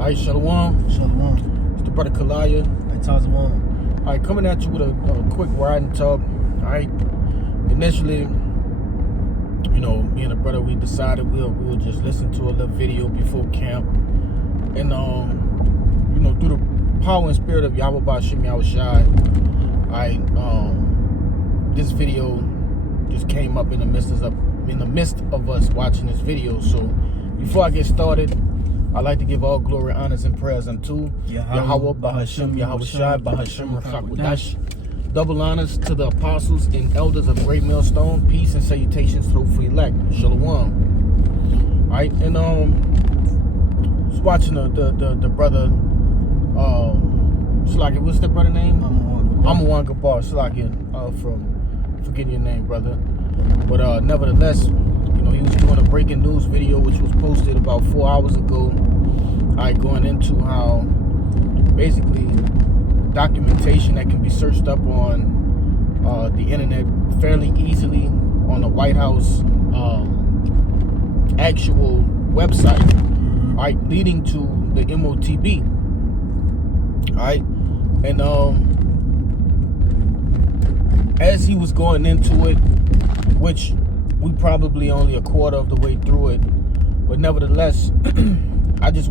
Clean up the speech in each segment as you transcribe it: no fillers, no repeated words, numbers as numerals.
Alright, Shalom. Shalom. It's the brother Kalaya. Hey, Tazawam. Alright, coming at you with a quick riding talk. Alright. Initially, me and the brother, we decided we'll just listen to a little video before camp. And through the power and spirit of Yahweh Bashim Yahushai, this video just came up in the midst of us watching this video. So before I get started, I'd like to give all glory, honors, and prayers unto Yahweh Bahashim Yahushai Bahashim Rachakudash. Double honors to the apostles and elders of Great Millstone. Peace and salutations to the elect. Shalom. Alright, and just watching the brother Slaki, what's that brother name? Amawan Gabar, Slaki, from forgetting your name, brother. But nevertheless, he was doing a breaking news video which was posted about 4 hours ago. Going into how basically documentation that can be searched up on the internet fairly easily on the White House actual website, leading to the MOTB. And as he was going into it, which we probably only a quarter of the way through it, but nevertheless, I just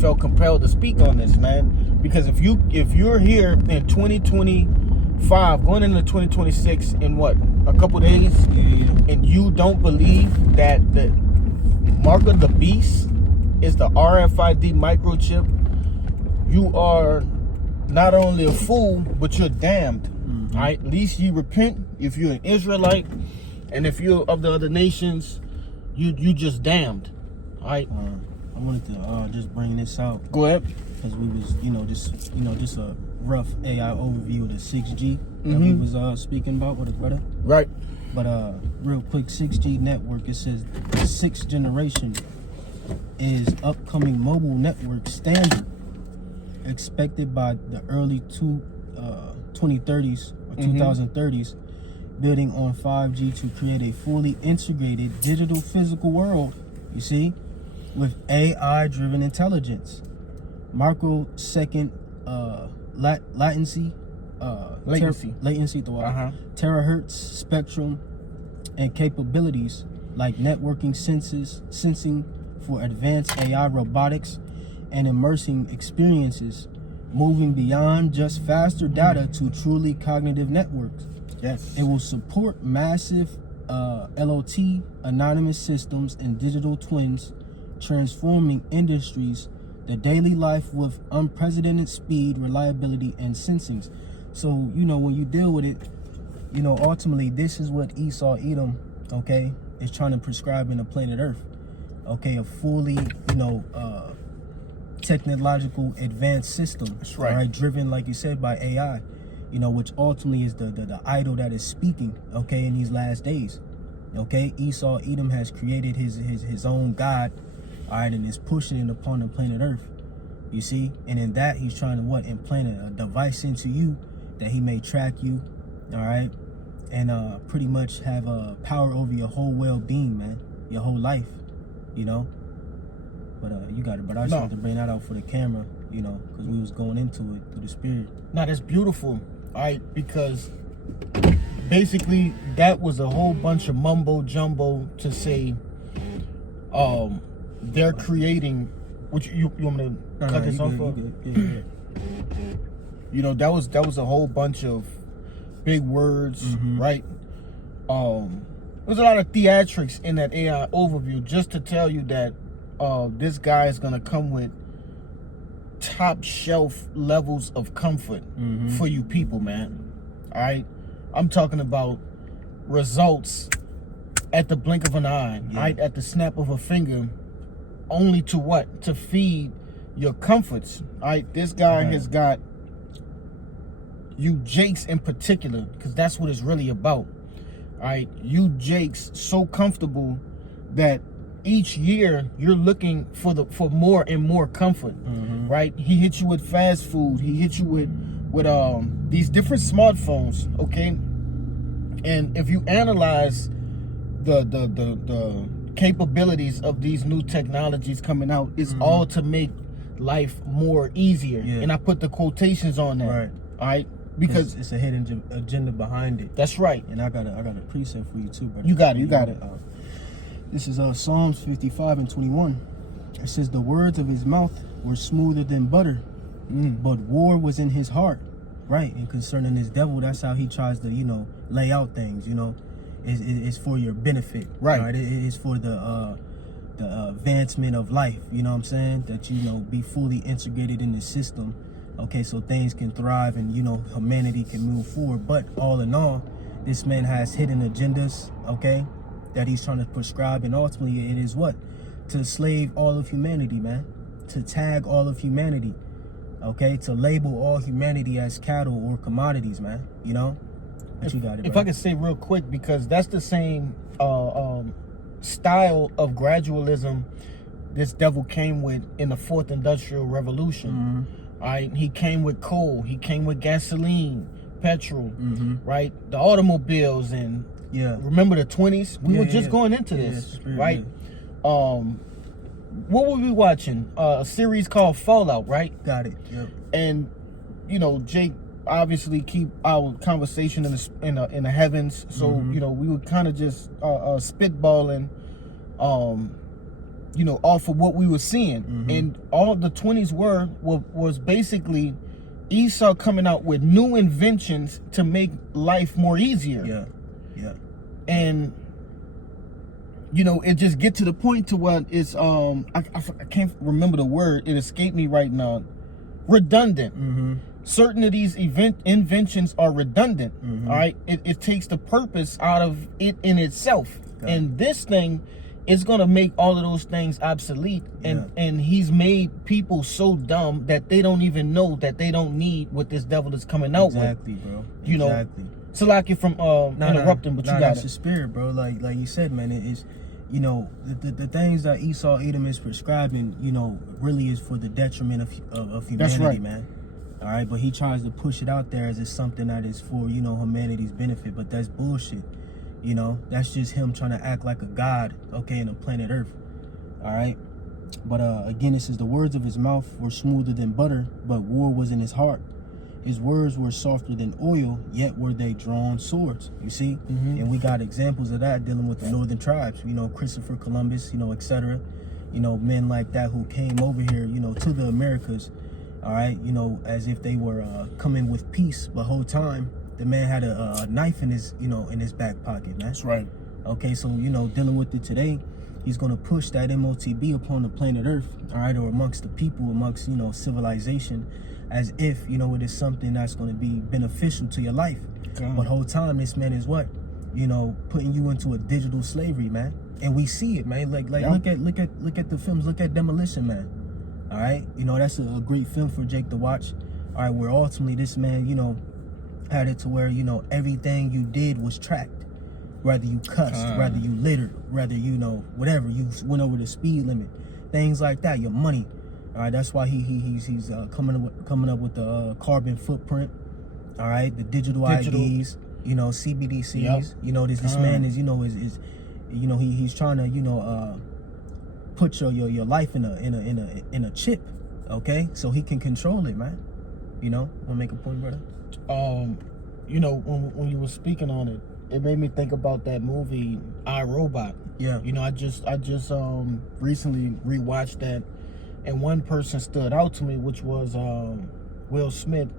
felt compelled to speak on this, man, because if you're here in 2025 going into 2026 in a couple days, and you don't believe that the mark of the beast is the RFID microchip, you are not only a fool, but you're damned. At least you repent if you're an Israelite, and if you're of the other nations, you just damned. I wanted to just bring this out. Go ahead. Because we was, just a rough AI overview of the 6G that we was speaking about with the brother. Right. But real quick, 6G network, it says the sixth generation is upcoming mobile network standard expected by the early 2030s or 2030s, building on 5G to create a fully integrated digital physical world, you see, with AI-driven intelligence, microsecond latency, terahertz spectrum, and capabilities like networking sensing for advanced AI robotics and immersing experiences, moving beyond just faster data to truly cognitive networks. Yes. It will support massive LOT, anonymous systems, and digital twins, transforming industries, the daily life with unprecedented speed, reliability, and sensings. So, when you deal with it, ultimately this is what Esau Edom, is trying to prescribe in the planet Earth. A fully, technological advanced system. That's right. Driven, like you said, by AI, which ultimately is the idol that is speaking, in these last days. Esau Edom has created his own God, and is pushing it upon the planet Earth, you see, and in that he's trying to implant a device into you that he may track you, and pretty much have power over your whole well-being, man, your whole life, but you got it. But I just wanted to bring that out for the camera, because we was going into it through the spirit. Now that's beautiful, because basically that was a whole bunch of mumbo jumbo to say they're creating, which you want me to cut this off of? Yeah. That was a whole bunch of big words, right? There's a lot of theatrics in that AI overview just to tell you that this guy is gonna come with top shelf levels of comfort for you people, man. I'm talking about results at the blink of an eye, at the snap of a finger, only to feed your comforts. This guy has got you Jakes in particular, because that's what it's really about. You Jakes so comfortable that each year you're looking for more and more comfort. He hits you with fast food, he hits you with these different smartphones, and if you analyze the capabilities of these new technologies coming out, is all to make life more easier. Yeah. And I put the quotations on that. Right. All right, because it's a hidden agenda behind it. That's right. And I got a precept for you too, brother. You got it. This is Psalms 55 and 21. It says, the words of his mouth were smoother than butter, but war was in his heart. Right. And concerning this devil, that's how he tries to, lay out things, It's for your benefit. Right. It is for the advancement of life, you know what I'm saying? That, be fully integrated in the system. Okay, so things can thrive and, humanity can move forward. But all in all, this man has hidden agendas, okay, that he's trying to prescribe. And ultimately, it is what? To slave all of humanity, man. To tag all of humanity, okay? To label all humanity as cattle or commodities, man, But you got it, If I could say real quick, because that's the same style of gradualism this devil came with in the Fourth Industrial Revolution. All right, he came with coal, he came with gasoline, petrol, right? The automobiles, and remember the 20s? We were just going into this, right? What were we watching? A series called Fallout, right? Got it. Yep. And Jake obviously keep our conversation in the heavens, so we were kind of just spitballing, off of what we were seeing. And all the 20s was basically Esau coming out with new inventions to make life more easier. Yeah. And it just get to the point to what it's I can't remember the word, it escaped me right now. Redundant. Certain of these inventions are redundant. All right, it takes the purpose out of it in itself. And this thing is going to make all of those things obsolete. And he's made people so dumb that they don't even know that they don't need what this devil is coming out with. Exactly, bro. Exactly. Salaki from interrupting, but you got that's the spirit, bro. Like you said, man, it is, the things that Esau Edom is prescribing, really is for the detriment of humanity. That's right, man. All right, but he tries to push it out there as it's something that is for, humanity's benefit, but that's bullshit. That's just him trying to act like a god, okay, in the planet Earth. All right. But again, it says the words of his mouth were smoother than butter, but war was in his heart. His words were softer than oil, yet were they drawn swords. You see? And we got examples of that dealing with the northern tribes, Christopher Columbus, etc. Men like that who came over here, to the Americas, all right, as if they were coming with peace, but whole time the man had a knife in his, in his back pocket, man. That's right. Okay, so, dealing with it today, he's going to push that MOTB upon the planet Earth, all right, or amongst the people, amongst, civilization, as if, it is something that's going to be beneficial to your life. But whole time, this man is what? Putting you into a digital slavery, man. And we see it, man. Like look at the films, look at Demolition Man. All right, that's a great film for Jake to watch. All right, where ultimately this man, had it to where, everything you did was tracked. Whether you cussed, whether you littered, whether, whatever, you went over the speed limit, things like that, your money. All right, that's why he's coming up with the carbon footprint. All right, the digital IDs, CBDCs. Yep. This man is, he's trying to, put your life in a chip, okay, so he can control it, man. Want to make a point, brother? When you were speaking on it, it made me think about that movie I, Robot. Yeah. I just recently rewatched that, and one person stood out to me, which was Will Smith's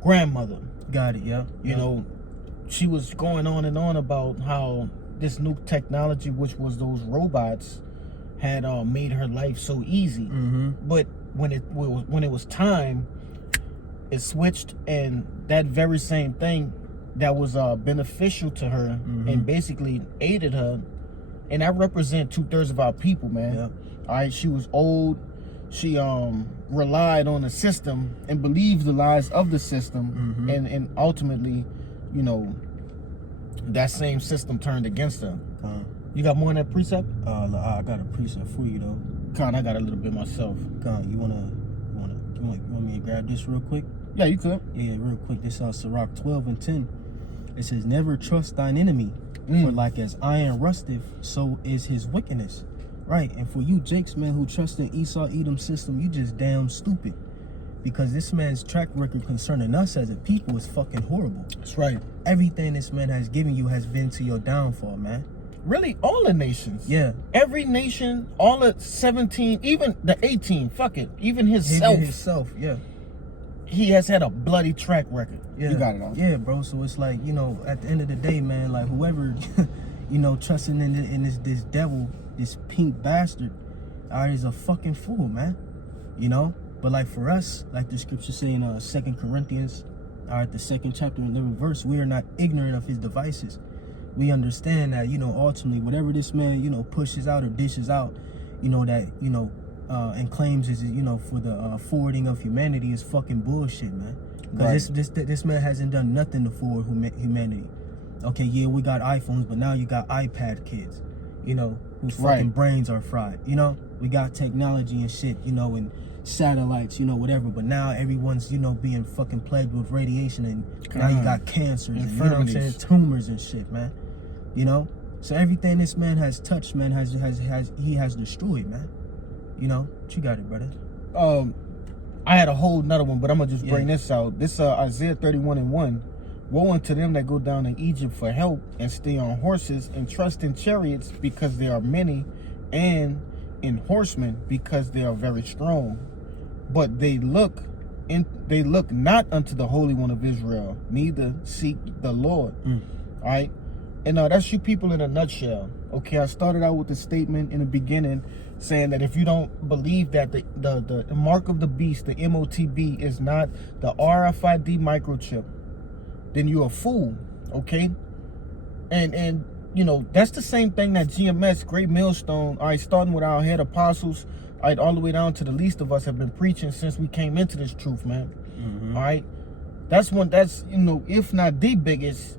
grandmother. Got it. Yeah. She was going on and on about how this new technology, which was those robots, had made her life so easy. But when it was time, it switched, and that very same thing that was beneficial to her and basically aided her, and that represent 2/3 of our people, man. Yeah. All right, she was old. She relied on the system and believed the lies of the system, and ultimately, that same system turned against her. You got more on that precept? I got a precept for you though. I got a little bit myself. You want me to grab this real quick? Yeah, you could. Yeah, real quick. This is Sirach 12 and 10. It says, "Never trust thine enemy, for like as iron rusteth, so is his wickedness." Right, and for you Jakes, man, who trust in Esau Edom system, you just damn stupid. Because this man's track record concerning us as a people is fucking horrible. That's right. Everything this man has given you has been to your downfall, man. Really, all the nations. Yeah. Every nation, all the 17, even the 18, fuck it. Even himself. Yeah. He has had a bloody track record. Yeah. You got it all. Yeah, bro. So it's like, you know, at the end of the day, man, like whoever, you know, trusting in this devil, this pink bastard, is a fucking fool, man. You know? But like for us, like the scripture say in 2 Corinthians, the 2nd chapter, 11th verse, we are not ignorant of his devices. We understand that, you know, ultimately whatever this man, you know, pushes out or dishes out, you know, that, you know, and claims is, you know, for the forwarding of humanity is fucking bullshit, man. Because this man hasn't done nothing to forward humanity. Okay, yeah, we got iPhones, but now you got iPad kids, you know, whose fucking brains are fried. You know, we got technology and shit, you know, and satellites, you know, whatever, but now everyone's, you know, being fucking plagued with radiation, and now you got cancers and, you know what I'm saying, tumors and shit, man. You know, so everything this man has touched, man, he has destroyed, man. You know, what you got it, brother? I had a whole nother one, but I'm gonna just bring this out. This Isaiah 31:1. Woe unto them that go down to Egypt for help and stay on horses and trust in chariots because they are many, and in horsemen because they are very strong. But they look not unto the Holy One of Israel, neither seek the Lord. All right, and that's you people in a nutshell. Okay, I started out with the statement in the beginning saying that if you don't believe that the mark of the beast, the MOTB, is not the RFID microchip, then you're a fool. Okay, and you know, that's the same thing that GMS, Great Millstone, starting with our head apostles, all the way down to the least of us, have been preaching since we came into this truth, man. All right, that's you know, if not the biggest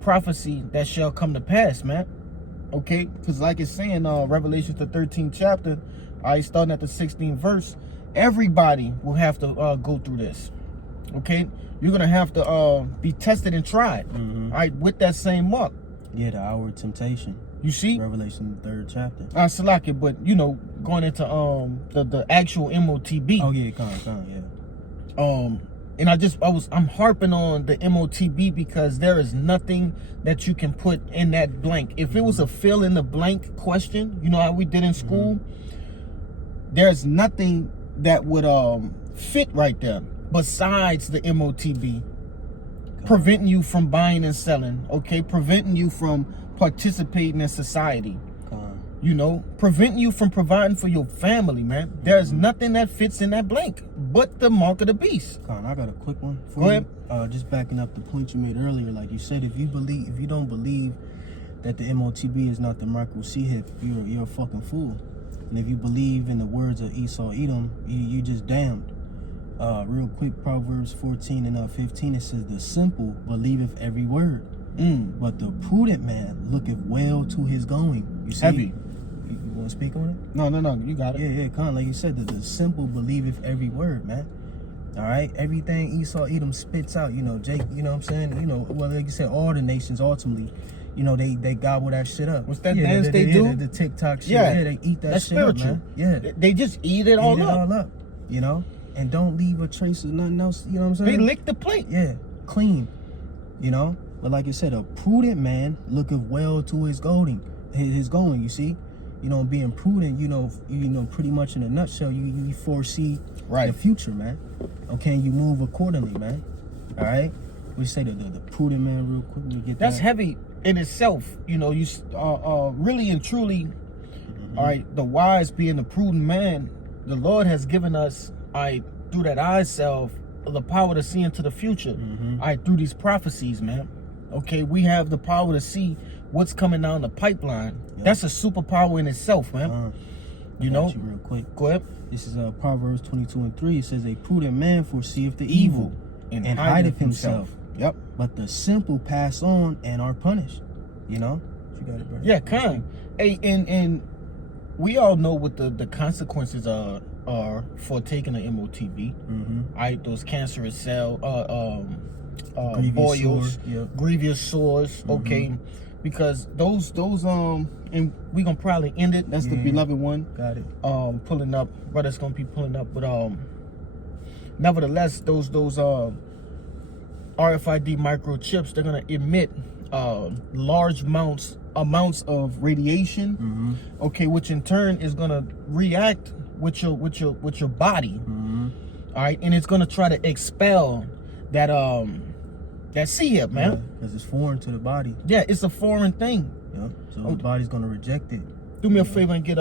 prophecy that shall come to pass, man. Okay, because like it's saying, Revelation the 13th chapter, starting at the 16th verse, everybody will have to go through this. Okay, you're gonna have to be tested and tried. All right, with that same mark. Yeah, the hour of temptation. You see, Revelation the 3rd chapter. Salaki, but you know, going into the actual MOTB. Oh yeah, yeah. And I'm harping on the MOTB because there is nothing that you can put in that blank. If it was a fill in the blank question, you know how we did in school, there's nothing that would fit right there besides the MOTB. Preventing you from buying and selling, okay? Preventing you from participating in society. You know, preventing you from providing for your family, man. There's nothing that fits in that blank but the mark of the beast. I got a quick one for Go ahead. Just backing up the point you made earlier. Like you said, if you don't believe that the MOTB is not the micro C-hip, you're a fucking fool. And if you believe in the words of Esau Edom, you just damned. Real quick, Proverbs 14 and 15, it says, the simple believeth every word, but the prudent man looketh well to his going. You see? Heavy. You want to speak on it? No, you got it. Yeah, kind of like you said, the simple believeth every word, man. All right, everything Esau Edom spits out, you know, Jake, you know what I'm saying? You know, well, like you said, all the nations ultimately, you know, they gobble that shit up. What's that dance they do? The TikTok shit. Yeah, they eat that That's shit spiritual. up, man. Yeah. They just eat it all up. You know? And don't leave a trace of nothing else, you know what I'm saying? They lick the plate. Yeah, clean, you know? But like I said, a prudent man looketh well to his going, you see? You know, being prudent, you know, pretty much in a nutshell, you foresee the future, man. Okay, you move accordingly, man. All right? We say the prudent man real quick. We get That's heavy in itself. You know, you really and truly, all right, the wise being the prudent man, the Lord has given us, through that eye self, the power to see into the future. Through these prophecies, man. Okay, we have the power to see what's coming down the pipeline. That's a superpower in itself, man. You know? You real quick. Go ahead. This is Proverbs 22 and 3. It says, a prudent man foreseeth the evil and hideth himself. Yep. But the simple pass on and are punished. You know? You got it, bro. Yeah, kind. Hey, and we all know what the consequences are for taking an MOTB. Those cancerous cell, boils, grievous sores. Okay, because those and we gonna probably end it. That's the beloved one. Got it. Pulling up, brother's gonna be pulling up, but nevertheless, those RFID microchips, they're gonna emit large amounts of radiation, okay, which in turn is gonna react with your body, all right, and it's gonna try to expel that CHIP, man, because it's foreign to the body. Yeah, it's a foreign thing. Yeah, so the body's gonna reject it. Do me a favor and get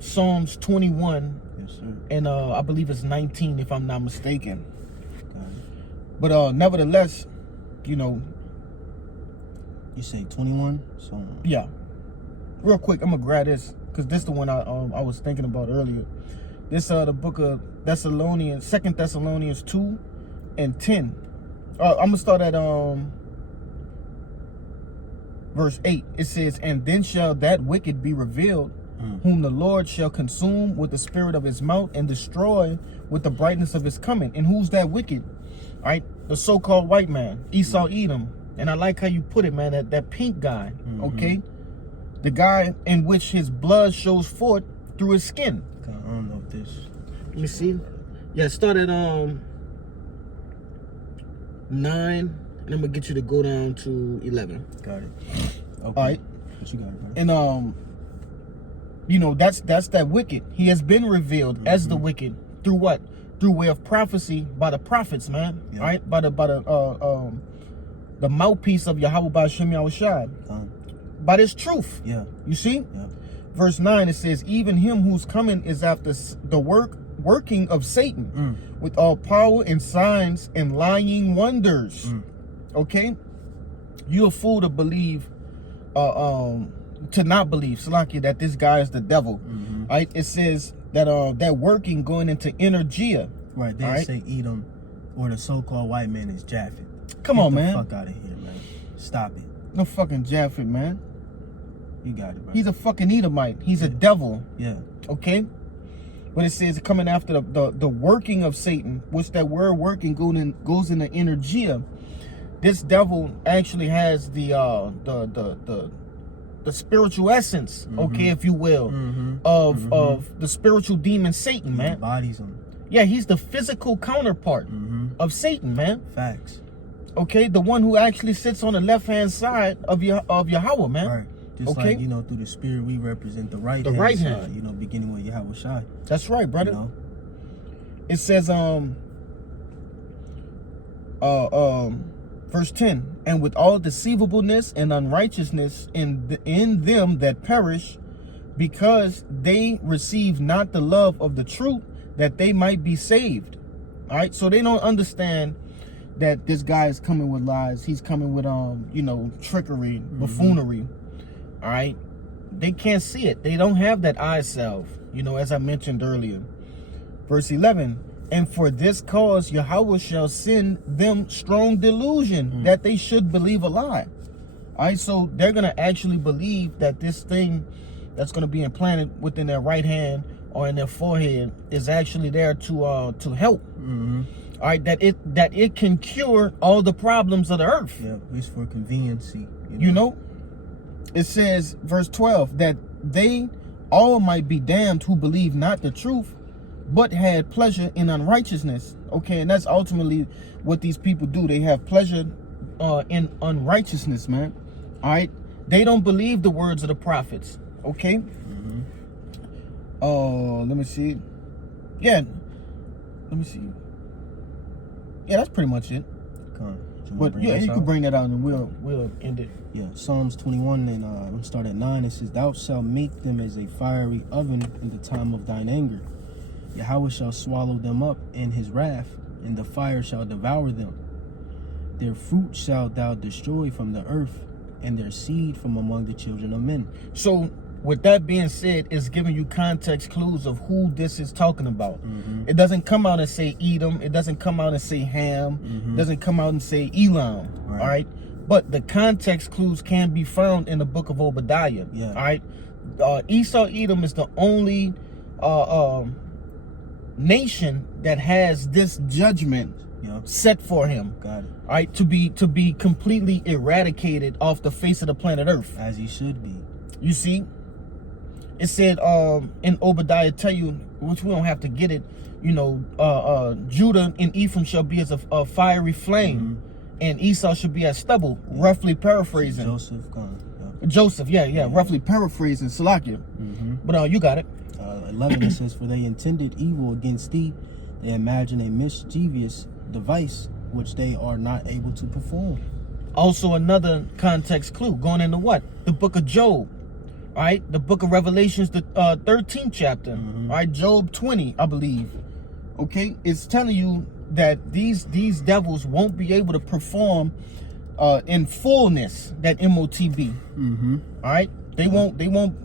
Psalms 21. Yes, sir. And I believe it's 19, if I'm not mistaken. Got it. But nevertheless, you know. You say 21? So yeah. Real quick, I'm gonna grab this because this is the one I was thinking about earlier. This the book of Thessalonians, 2 Thessalonians 2 and 10. I'm gonna start at verse 8. It says, "And then shall that wicked be revealed, whom the Lord shall consume with the spirit of his mouth and destroy with the brightness of his coming." And who's that wicked? All right, the so-called white man, Esau, Edom. And I like how you put it, man, that pink guy, okay? The guy in which his blood shows forth through his skin. I don't know if this... Let me see. Yeah, start at 9, and I'm gonna get you to go down to 11. Got it. Okay. All right. What you got, bro? And you know, that's that wicked. He has been revealed as the wicked through what? Through way of prophecy by the prophets, man. Yeah. All right, by the mouthpiece of Yahweh Ba'Shem Yahushua. By this truth. Yeah. You see? Yeah. Verse 9, it says, "Even him whose coming is after the working of Satan, with all power and signs and lying wonders." Okay? You're a fool to believe, to not believe, Salakia, that this guy is the devil. Right? It says that that working going into energia. Right, they say Edom or the so-called white man is Japhet. Come on, man. Get the fuck out of here, man. Stop it. No fucking Japhet, man. You got it, bro. He's a fucking Edomite. He's a devil. Yeah. Okay? But it says coming after the working of Satan, which that word working goes into energia. This devil actually has the spiritual essence, okay, if you will, of the spiritual demon Satan, man. Embodies him. Yeah, he's the physical counterpart of Satan, man. Facts. Okay, the one who actually sits on the left-hand side of Yahweh, man. Right. Just okay? like, you know, through the spirit, we represent the right hand. side, you know, beginning with Yahweh Shai. That's right, brother. You know? It says, verse 10, "And with all deceivableness and unrighteousness in them that perish, because they receive not the love of the truth, that they might be saved." All right, so they don't understand that this guy is coming with lies. He's coming with you know, trickery, buffoonery. All right, they can't see it. They don't have that eye salve, you know, as I mentioned earlier. Verse 11, "And for this cause Yahweh shall send them strong delusion, that they should believe a lie." All right, so they're gonna actually believe that this thing that's gonna be implanted within their right hand or in their forehead is actually there to help. All right, that it can cure all the problems of the earth. Yeah, at least for conveniency. You know, it says, verse 12, that they all might be damned who believe not the truth, but had pleasure in unrighteousness. Okay, and that's ultimately what these people do. They have pleasure in unrighteousness, man. All right, they don't believe the words of the prophets. Okay. Let me see. Yeah, let me see. Yeah, that's pretty much it. But yeah, you can bring that out and we'll end it. Yeah, Psalms 21 and I'm start at 9. It says, "Thou shalt make them as a fiery oven in the time of thine anger. Yahweh shall swallow them up in his wrath, and the fire shall devour them. Their fruit shalt thou destroy from the earth, and their seed from among the children of men." So, with that being said, it's giving you context clues of who this is talking about. It doesn't come out and say Edom. It doesn't come out and say Ham. It doesn't come out and say Elam. All right. But the context clues can be found in the book of Obadiah. Yeah. All right. Esau, Edom is the only nation that has this judgment set for him. Got it. All right, to be completely eradicated off the face of the planet Earth. As he should be. You see? It said in Obadiah tell you, which we don't have to get it, you know, Judah and Ephraim shall be as a fiery flame, and Esau should be as stubble, roughly paraphrasing. Joseph, roughly paraphrasing Salakia. But you got it. 11, it says, for they intended evil against thee, they imagine a mischievous device which they are not able to perform. Also another context clue going into what? The book of Job. All right, the book of Revelations, the 13th chapter. All right, Job 20, I believe. Okay, it's telling you that these devils won't be able to perform in fullness that MOTB. All right, they won't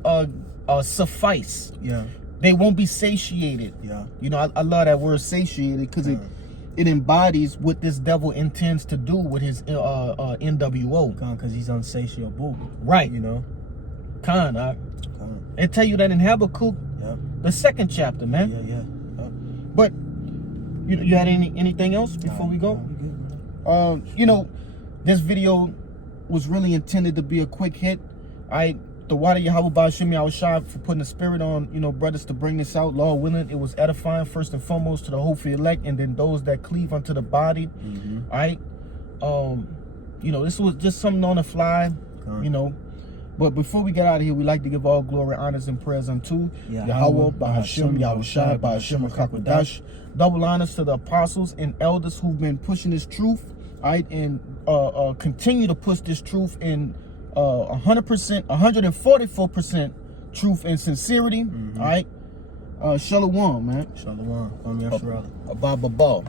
suffice. Yeah, they won't be satiated. Yeah, you know, I love that word satiated because it embodies what this devil intends to do with his NWO. Because he's unsatiable. Right. You know. They tell you that in Habakkuk, the 2nd chapter, man. Yeah. But you had anything else before we go? You know, this video was really intended to be a quick hit. The water Yahweh Ba'ashim, I was shy for putting the spirit on, you know, brothers to bring this out. Lord willing, it was edifying first and foremost to the hopefully elect, and then those that cleave unto the body. All right. You know, this was just something on the fly. You know. But before we get out of here, we like to give all glory, honors, and prayers unto Yahweh, Bahashim, Yahushai, Bahashim, Akakwadash. Double honors to the apostles and elders who've been pushing this truth, all right, and continue to push this truth in 100%, 144% truth and sincerity, all right. Shalom, man. Shalom. Abba.